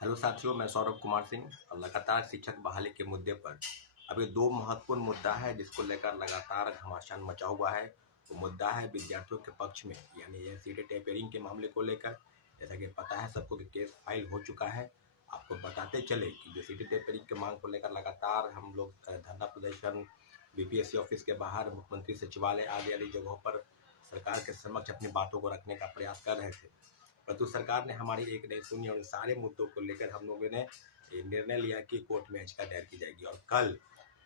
Hello साथियों, मैं सौरभ कुमार सिंह और लगातार शिक्षक बहाली के मुद्दे पर अभी दो महत्वपूर्ण मुद्दा है जिसको लेकर लगातार घमासान मचा हुआ है। वो मुद्दा है विद्यार्थियों के पक्ष में, यानी ये सीटें टेपरिंग के मामले को लेकर। जैसा कि पता है सबको कि केस फाइल हो चुका है। आपको बताते चले कि जो सीटें टेपरिंग के मांग को लेकर लगातार हम लोग धरना प्रदर्शन बीपीएससी ऑफिस के बाहर, मुख्यमंत्री सचिवालय आदि आदि जगहों पर सरकार के समक्ष अपनी बातों को रखने का प्रयास कर रहे थे, परंतु सरकार ने हमारी एक नहीं सुनी और सारे मुद्दों को लेकर हम लोगों ने निर्णय लिया कि कोर्ट में याचिका दायर की जाएगी और कल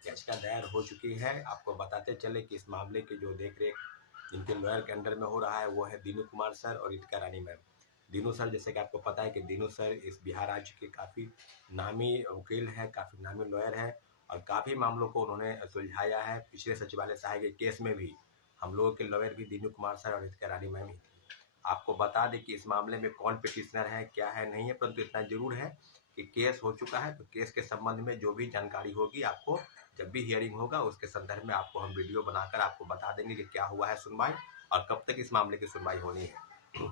याचिका दायर हो चुकी है। आपको बताते चले कि इस मामले की जो देख रेख जिनके लॉयर के अंडर में हो रहा है वो है दीनू कुमार सर और रितिका रानी मैम। दीनू सर, जैसे कि आपको पता है कि दीनू सर इस बिहार राज्य के काफ़ी नामी वकील हैं, काफ़ी नामी लॉयर हैं और काफ़ी मामलों को उन्होंने सुलझाया है। पिछले सचिवालय सहाय के केस में भी हम लोगों के लॉयर भी दीनू कुमार सर और रितिका रानी मैम ही थी। आपको बता दें कि इस मामले में कौन पिटिशनर है, क्या है, नहीं है, परंतु इतना जरूर है कि केस हो चुका है। तो केस के संबंध में जो भी जानकारी होगी, आपको जब भी हियरिंग होगा उसके संदर्भ में आपको हम वीडियो बनाकर आपको बता देंगे कि क्या हुआ है सुनवाई और कब तक इस मामले की सुनवाई होनी है।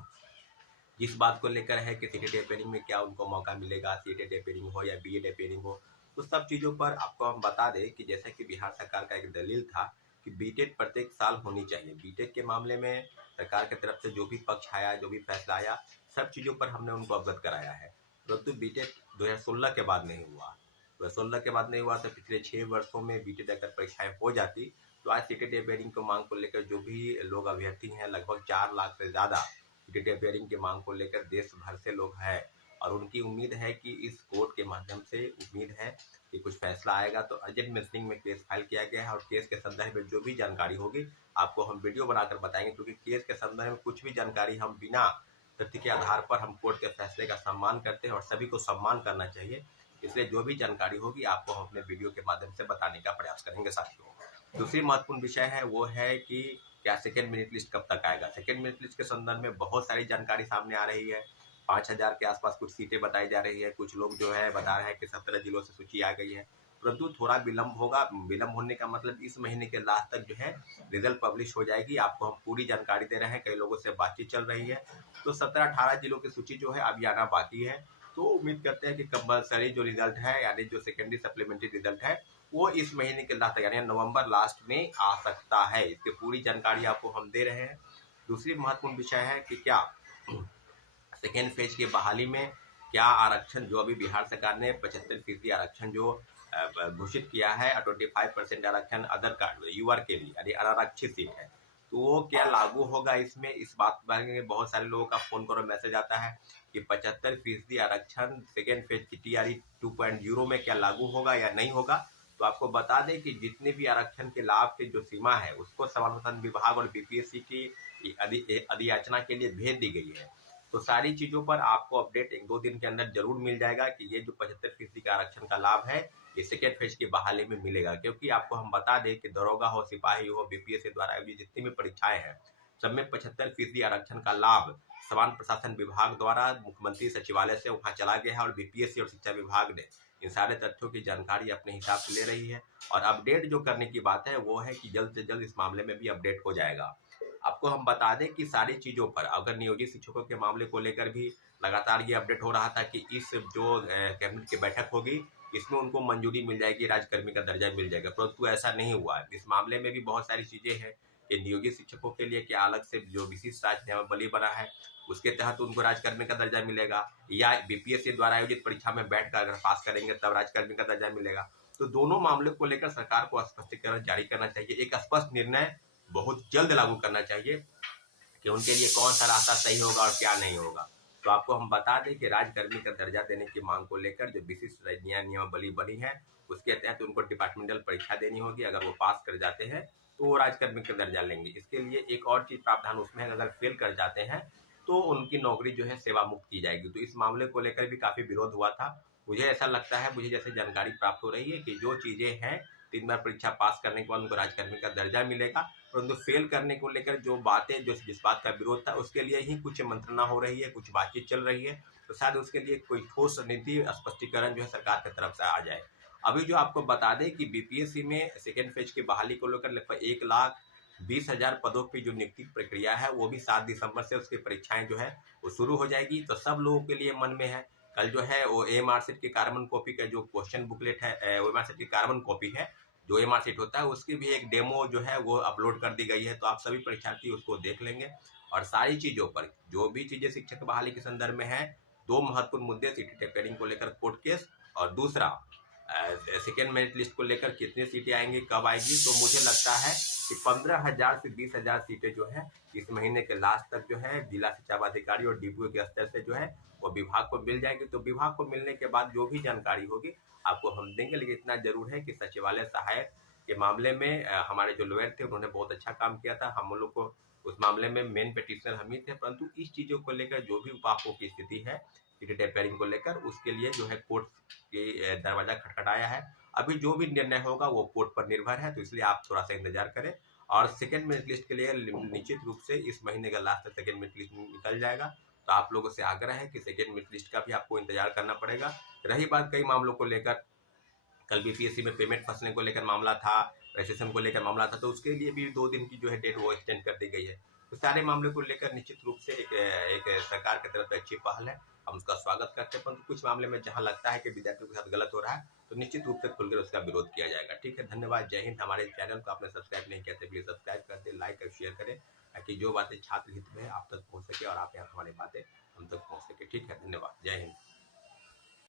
जिस बात को लेकर है कि सीटें टेपरिंग में क्या उनको मौका मिलेगा, सीटें टेपरिंग हो या बीए टेपरिंग हो, तो सब चीज़ों पर आपको हम बता दें कि जैसे कि बिहार सरकार का एक दलील था कि बीटेक प्रत्येक साल होनी चाहिए। बीटेक के मामले में सरकार की तरफ से जो भी पक्ष आया, जो भी फैसला आया, सब चीज़ों पर हमने उनको अवगत कराया है। परंतु बीटेक 2016 के बाद नहीं हुआ। 2016 के बाद नहीं हुआ तो पिछले 6 वर्षों में बीटेक अगर परीक्षाएं हो जाती तो आज सीटें टेपरिंग को मांग को लेकर जो भी लोग अभ्यर्थी हैं, लगभग 4 लाख से ज़्यादा सीटें टेपरिंग की मांग को लेकर देश भर से लोग हैं और उनकी उम्मीद है कि इस कोर्ट के माध्यम से उम्मीद है कि कुछ फैसला आएगा। तो अर्जेंट मिसनिंग में केस फाइल किया गया है और केस के संदर्भ में जो भी जानकारी होगी आपको हम वीडियो बनाकर बताएंगे, क्योंकि केस के संदर्भ में कुछ भी जानकारी हम बिना तथ्य के आधार पर हम कोर्ट के फैसले का सम्मान करते हैं और सभी को सम्मान करना चाहिए। इसलिए जो भी जानकारी होगी आपको हम अपने वीडियो के माध्यम से बताने का प्रयास करेंगे। साथियों, दूसरी महत्वपूर्ण विषय है वो है कि क्या सेकेंड मेरिट लिस्ट कब तक आएगा। सेकेंड मेरिट लिस्ट के संदर्भ में बहुत सारी जानकारी सामने आ रही है। 5,000 के आसपास कुछ सीटें बताई जा रही है। कुछ लोग जो है बता रहे हैं कि 17 जिलों से सूची आ गई है, परंतु थोड़ा विलंब होगा। विलंब होने का मतलब इस महीने के लास्ट तक जो है रिजल्ट पब्लिश हो जाएगी। आपको हम पूरी जानकारी दे रहे हैं, कई लोगों से बातचीत चल रही है। तो 17-18 जिलों की सूची जो है अभी आना बाकी है। तो उम्मीद करते हैं कि कंपलसरी जो रिजल्ट है, यानी जो सेकेंडरी सप्लीमेंट्री रिजल्ट है, वो इस महीने के लास्ट यानी नवंबर लास्ट में आ सकता है। इसकी पूरी जानकारी आपको हम दे रहे हैं। दूसरी महत्वपूर्ण विषय है कि क्या सेकेंड फेज की बहाली में क्या आरक्षण, जो अभी बिहार सरकार ने 75% आरक्षण जो घोषित किया है, 25% आरक्षण अदर कार्ड यूआर के लिए यानी अनारक्षित सीट है, तो वो क्या लागू होगा इसमें। इस बात में बहुत सारे लोगों का फोन करो मैसेज आता है कि 75% आरक्षण सेकेंड फेज की टीआरई 2.0 में क्या लागू होगा या नहीं होगा। तो आपको बता दें कि जितने भी आरक्षण के लाभ की जो सीमा है उसको समाधान विभाग और बीपीएससी की अधियाचना के लिए भेज दी गई है। तो सारी चीजों पर आपको अपडेट 1-2 दिन के अंदर जरूर मिल जाएगा कि ये जो 75% का आरक्षण का लाभ है ये सेकेंड फेज की बहाली में मिलेगा। क्योंकि आपको हम बता दें कि दरोगा हो, सिपाही हो, बीपीएससी द्वारा आयोजित जितनी भी परीक्षाएं हैं सब में 75% आरक्षण का लाभ समान प्रशासन विभाग द्वारा मुख्यमंत्री सचिवालय से वहां चला गया है और बीपीएससी और शिक्षा विभाग ने इन सारे तथ्यों की जानकारी अपने हिसाब से ले रही है। और अपडेट जो करने की बात है वो है कि जल्द से जल्द इस मामले में भी अपडेट हो जाएगा। आपको हम बता दें कि सारी चीजों पर अगर नियोजित शिक्षकों के मामले को लेकर भी लगातार ये अपडेट हो रहा था कि इस जो कैबिनेट की बैठक होगी इसमें उनको मंजूरी मिल जाएगी, राजकर्मी का दर्जा मिल जाएगा, परंतु ऐसा नहीं हुआ है। इस मामले में भी बहुत सारी चीजें हैं कि नियोजित शिक्षकों के लिए क्या अलग से जो विशिष्ट राज्य नियमावली बना है उसके तहत उनको राजकर्मी का दर्जा मिलेगा, या बीपीएससी द्वारा आयोजित परीक्षा में बैठकर अगर पास करेंगे तब राजकर्मी का दर्जा मिलेगा। तो दोनों मामले को लेकर सरकार को स्पष्टीकरण जारी करना चाहिए, एक स्पष्ट निर्णय बहुत जल्द लागू करना चाहिए कि उनके लिए कौन सा रास्ता सही होगा और क्या नहीं होगा। तो आपको हम बता दें कि राजकर्मी का दर्जा देने की मांग को लेकर जो विशिष्ट नियमावली बनी है उसके तहत उनको डिपार्टमेंटल परीक्षा देनी होगी। अगर वो पास कर जाते हैं तो वो राजकर्मी का दर्जा लेंगे। इसके लिए एक और चीज प्रावधान उसमें है, अगर फेल कर जाते हैं तो उनकी नौकरी जो है सेवा मुक्त की जाएगी। तो इस मामले को लेकर भी काफी विरोध हुआ था। मुझे ऐसा लगता है, मुझे जैसे जानकारी प्राप्त हो रही है कि जो चीजें हैं 3 बार परीक्षा पास करने के बाद उनको राजकर्मी का दर्जा मिलेगा, परंतु फेल करने को लेकर जो बातें, जो जिस बात का विरोध था उसके लिए ही कुछ मंत्रणा हो रही है, कुछ बातचीत चल रही है। तो शायद उसके लिए कोई ठोस नीति स्पष्टीकरण जो है सरकार की तरफ से आ जाए। अभी जो आपको बता दें कि बीपीएससी में सेकेंड फेज की बहाली को लेकर लगभग 1,20,000 पदों की जो नियुक्ति प्रक्रिया है वो भी 7 दिसंबर से उसकी परीक्षाएं जो है वो शुरू हो जाएगी। तो सब लोगों के लिए मन में है कल जो है वो एएमआर शीट की कार्बन कॉपी का जो क्वेश्चन बुकलेट है, एएमआर शीट की कार्बन कॉपी है, जो एएमआर शीट होता है उसकी भी एक डेमो जो है वो अपलोड कर दी गई है। तो आप सभी परीक्षार्थी उसको देख लेंगे और सारी चीजों पर जो भी चीजें शिक्षक बहाली के संदर्भ में है, दो महत्वपूर्ण मुद्दे, सीटी टेपरिंग को लेकर कोर्ट केस, और दूसरा सेकेंड मेरिट लिस्ट को लेकर कितनी सीटें आएंगी, कब आएगी। तो मुझे लगता है कि 15,000 से 20,000 सीटें जो है इस महीने के लास्ट तक जो है जिला शिक्षा पदाधिकारी और डीपीओ के स्तर से जो है वो विभाग को मिल जाएगी। तो विभाग को मिलने के बाद जो भी जानकारी होगी आपको हम देंगे। लेकिन इतना जरूर है कि सचिवालय सहायक के मामले में हमारे जो लॉयर थे उन्होंने बहुत अच्छा काम किया था। हम लोग को उस मामले में मेन पिटिशनर हम ही थे, परंतु इस चीजों को लेकर जो भी उपापों की स्थिति है सीटी टेपरिंग को लेकर, उसके लिए जो है कोर्ट के दरवाजा खटखटाया है। अभी जो भी निर्णय होगा वो कोर्ट पर निर्भर है, तो इसलिए आप थोड़ा सा इंतजार करें। और सेकेंड मेरिट लिस्ट के लिए निश्चित रूप से इस महीने का लास्ट तक सेकेंड मेरिट लिस्ट निकल जाएगा। तो आप लोगों से आग्रह है कि सेकेंड मेरिट लिस्ट का भी आपको इंतजार करना पड़ेगा। रही बात कई मामलों को लेकर, कल बीपीएससी में पेमेंट फंसने को लेकर मामला था, रजिस्ट्रेशन को लेकर मामला था, तो उसके लिए भी 2 दिन की जो है डेट वो एक्सटेंड कर दी गई है। तो सारे मामले को लेकर निश्चित रूप से एक सरकार की तरफ से अच्छी पहल है, हम उसका स्वागत करते हैं। परंतु कुछ मामले में जहां लगता है कि विद्यार्थियों के साथ गलत हो रहा है तो निश्चित रूप से खुलकर उसका विरोध किया जाएगा। ठीक है, धन्यवाद, जय हिंद। हमारे चैनल को आपने सब्सक्राइब नहीं किया तो प्लीज सब्सक्राइब कर दे, लाइक और शेयर करें, ताकि जो बातें छात्र हित में है आप तक पहुंच सके और आप यहाँ हमारी बातें हम तक पहुंच सके। ठीक है, धन्यवाद, जय हिंद।